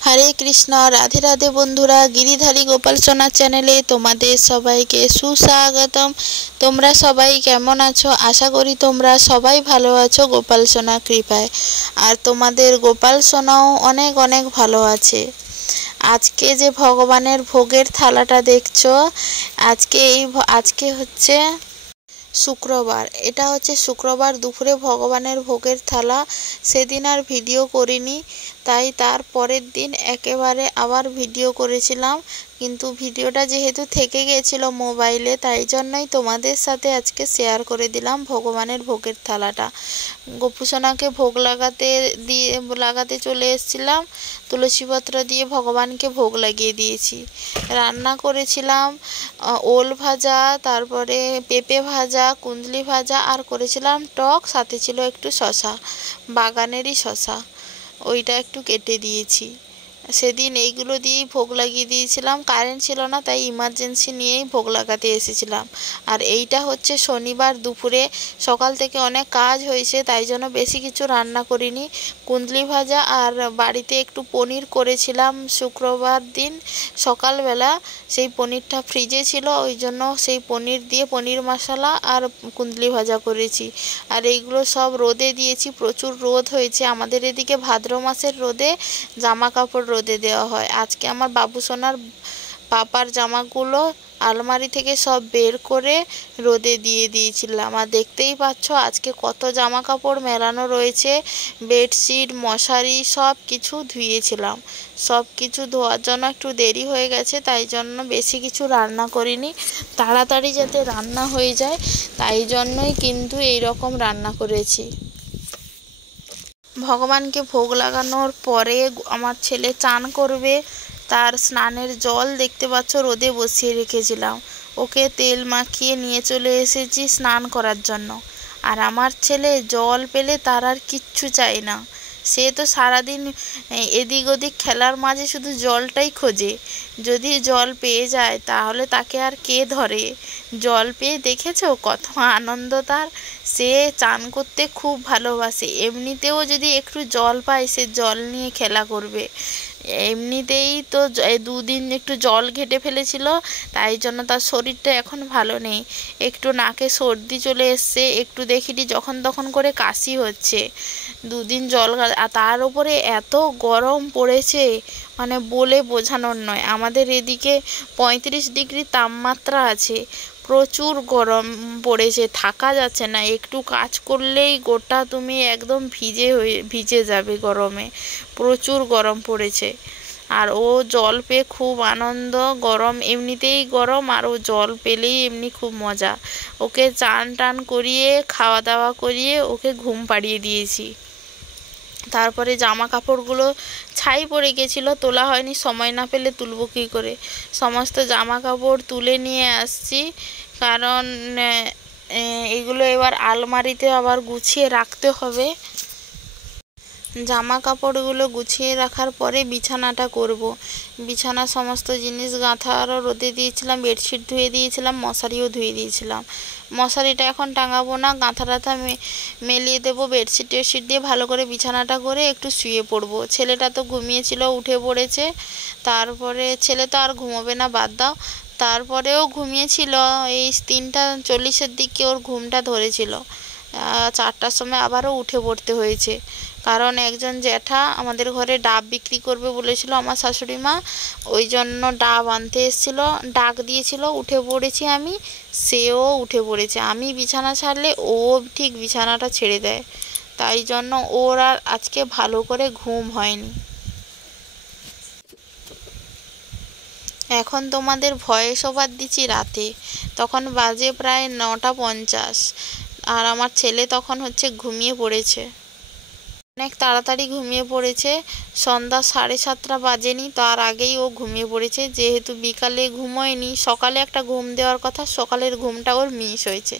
हरे कृष्ण राधे राधे बंधुरा गिरिधारी गोपाल सोना चैनेले तुम्हारे सबाइके सुस्वागतम। तोमरा सबाई केमन आछो? आशा करी तोमरा सबाई भालो आछो गोपाल सोना कृपाय। और तोमादेर गोपाल सोनाओ अनेक अनेक भालो आछे। आजके जे भगवानेर भोगेर थालाटा देखछो, आजके होच्छे शुक्रवार। एटा होच्छे शुक्रवार दुपुरे भगवानेर भोगेर थाला। सेदिन आर भिडियो करिनी, ताई तार परेर दिन एकेबारे आबार भिडियो करेछिलाम, किन्तु भिडियोटा जेहेतु थेके गेछिलो मोबाइले ताई जन्यई तोमादेर साथे आजके शेयार करे दिलाम भगवानेर भोगेर थालाटा। गोपुसोनाके भोग लागाते चले एसेछिलाम, तुलसी पत्र दिए भगवानके भोग लागिए दिएछि। रान्ना करेछिलाम ओल भाजा, तारपरे पेঁপে भाजा, कुंदली भाजा और करेछिलाम टक, साथे छिलो एकटु शशा, बागानेरই शशा, ওইটা একটু কেটে দিয়েছি। সেদিন এইগুলো দিয়েই ভোগ লাগিয়ে দিয়েছিলাম। কারেন্ট ছিল না, তাই ইমার্জেন্সি নিয়েই ভোগ লাগাতে এসেছিলাম। আর এইটা হচ্ছে শনিবার দুপুরে, সকাল থেকে অনেক কাজ হয়েছে তাই জন্য বেশি কিছু রান্না করিনি। কুন্দলি ভাজা আর বাড়িতে একটু পনির করেছিলাম শুক্রবার দিন সকালবেলা, সেই পনিরটা ফ্রিজে ছিল, ওই জন্য সেই পনির দিয়ে পনির মশলা আর কুন্দলি ভাজা করেছি। আর এইগুলো সব রোদে দিয়েছি, প্রচুর রোদ হয়েছে আমাদের এদিকে। ভাদ্র মাসের রোদে জামা কাপড় রোদে দেওয়া হয়। আজকে আমার বাবু সোনার পাপার জামাগুলো আলমারি থেকে সব বের করে রোদে দিয়ে দিয়েছিলাম। আর দেখতেই পাচ্ছ আজকে কত জামা কাপড় মেলানো রয়েছে, বেডশিট মশারি সব কিছু ধুয়েছিলাম। সব কিছু ধোয়ার জন্য একটু দেরি হয়ে গেছে, তাই জন্য বেশি কিছু রান্না করিনি, তাড়াতাড়ি যাতে রান্না হয়ে যায় তাই জন্যই কিন্তু এই রকম রান্না করেছি। ভগবানকে ভোগ লাগানোর পরে আমার ছেলে চান করবে, তার স্নানের জল দেখতে পাচ্ছ রোদে বসিয়ে রেখেছিলাম। ওকে তেল মাখিয়ে নিয়ে চলে এসেছি স্নান করার জন্য। আর আমার ছেলে জল পেলে তার আর কিচ্ছু চাই না, সে তো সারাদিন এদিক ওদিক খেলার মাঝে শুধু জলটাই খোঁজে। যদি জল পেয়ে যায় তাহলে তাকে আর কে ধরে। জল পেয়ে দেখেছো কত আনন্দ তার, সে চান করতে খুব ভালোবাসে। এমনিতেও যদি একটু জল পায় সে জল নিয়ে খেলা করবে। এমনিতেই তো দুদিন একটু জল ঘেটে ফেলেছিল, তাই জন্য তার শরীরটা এখন ভালো নেই। একটু নাকে সর্দি চলে এসছে, একটু দেখিনি যখন তখন করে কাশি হচ্ছে। দুদিন জল, তার উপরে এত গরম পড়েছে মানে বলে বোঝানোর নয়। আমাদের এদিকে 35 ডিগ্রি তাপমাত্রা আছে, প্রচুর গরম পড়েছে, থাকা যাচ্ছে না। একটু কাজ করলেই গোটা তুমি একদম ভিজে যাবে গরমে, প্রচুর গরম পড়েছে। আর ও জল পেয়ে খুব আনন্দ, গরম এমনিতেই গরম আর ও জল পেলেই এমনি খুব মজা। ওকে চান টান করিয়ে খাওয়া দাওয়া করিয়ে ওকে ঘুম পাড়িয়ে দিয়েছি। তারপরে জামা কাপড়গুলো ছাই পড়ে গেছিলো, তোলা হয়নি, সময় না পেলে তুলব কী করে। সমস্ত জামা কাপড় তুলে নিয়ে আসছি, কারণ এগুলো এবার আলমারিতে আবার গুছিয়ে রাখতে হবে। জামা কাপড়গুলো গুছিয়ে রাখার পরে বিছানাটা করব। বিছানা সমস্ত জিনিস গাঁথারও রোদে দিয়েছিলাম, বেডশিট ধুয়ে দিয়েছিলাম, মশারিও ধুয়ে দিয়েছিলাম। মশারিটা এখন টাঙাবো না, গাঁথা টাথা মেলিয়ে দেবো। বেডশিট টেডশিট দিয়ে ভালো করে বিছানাটা করে একটু শুয়ে পড়বো। ছেলেটা তো ঘুমিয়েছিল, উঠে পড়েছে। তারপরে ছেলে তো আর ঘুমোবে না, বাদ দাও। তারপরেও ঘুমিয়েছিল, এই 3:40 দিকে ওর ঘুমটা ধরেছিল। 4টার সময় আবারও উঠে পড়তে হয়েছে, কারণ একজন জ্যাঠা আমাদের ঘরে ডাব বিক্রি করবে বলেছিল আমার শাশুড়ি মা, ওই জন্য ডাব আনতে এসেছিলো, ডাক দিয়েছিল। উঠে পড়েছি আমি, সেও উঠে পড়েছে। আমি বিছানা ছাড়লে ও ঠিক বিছানাটা ছেড়ে দেয়, তাই জন্য ওর আর আজকে ভালো করে ঘুম হয়নি। এখন তোমাদের ভয়েস ওভার দিচ্ছি রাতে, তখন বাজে প্রায় 9:50, আর আমার ছেলে তখন হচ্ছে ঘুমিয়ে পড়েছে, অনেক তাড়াতাড়ি ঘুমিয়ে পড়েছে। সন্ধ্যা 7:30 বাজেনি, তার আগেই ও ঘুমিয়ে পড়েছে। যেহেতু বিকালে ঘুমোয়নি, সকালে একটা ঘুম দেওয়ার কথা, সকালের ঘুমটা ওর মিস হয়েছে,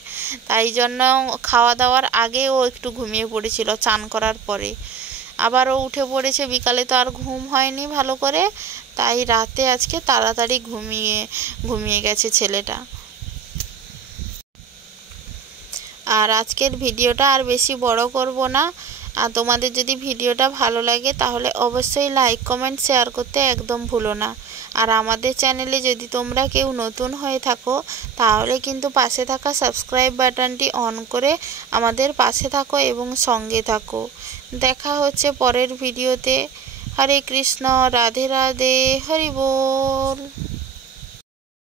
তাই জন্য খাওয়া দাওয়ার আগে ও একটু ঘুমিয়ে পড়েছিল চান করার পরে। আবার ও উঠে পড়েছে, বিকালে তো আর ঘুম হয়নি ভালো করে, তাই রাতে আজকে তাড়াতাড়ি ঘুমিয়ে গেছে ছেলেটা। আর আজকের ভিডিওটা আর বেশি বড় করব না, আর তোমাদের যদি ভিডিওটা ভালো লাগে তাহলে অবশ্যই লাইক কমেন্ট শেয়ার করতে একদম ভুলো না। আর আমাদের চ্যানেলে যদি তোমরা কেউ নতুন হয়ে থাকো তাহলে কিন্তু পাশে থাকা সাবস্ক্রাইব বাটনটি অন করে আমাদের পাশে থাকো এবং সঙ্গে থাকো। দেখা হচ্ছে পরের ভিডিওতে। হরে কৃষ্ণ, রাধে রাধে, হরি বল।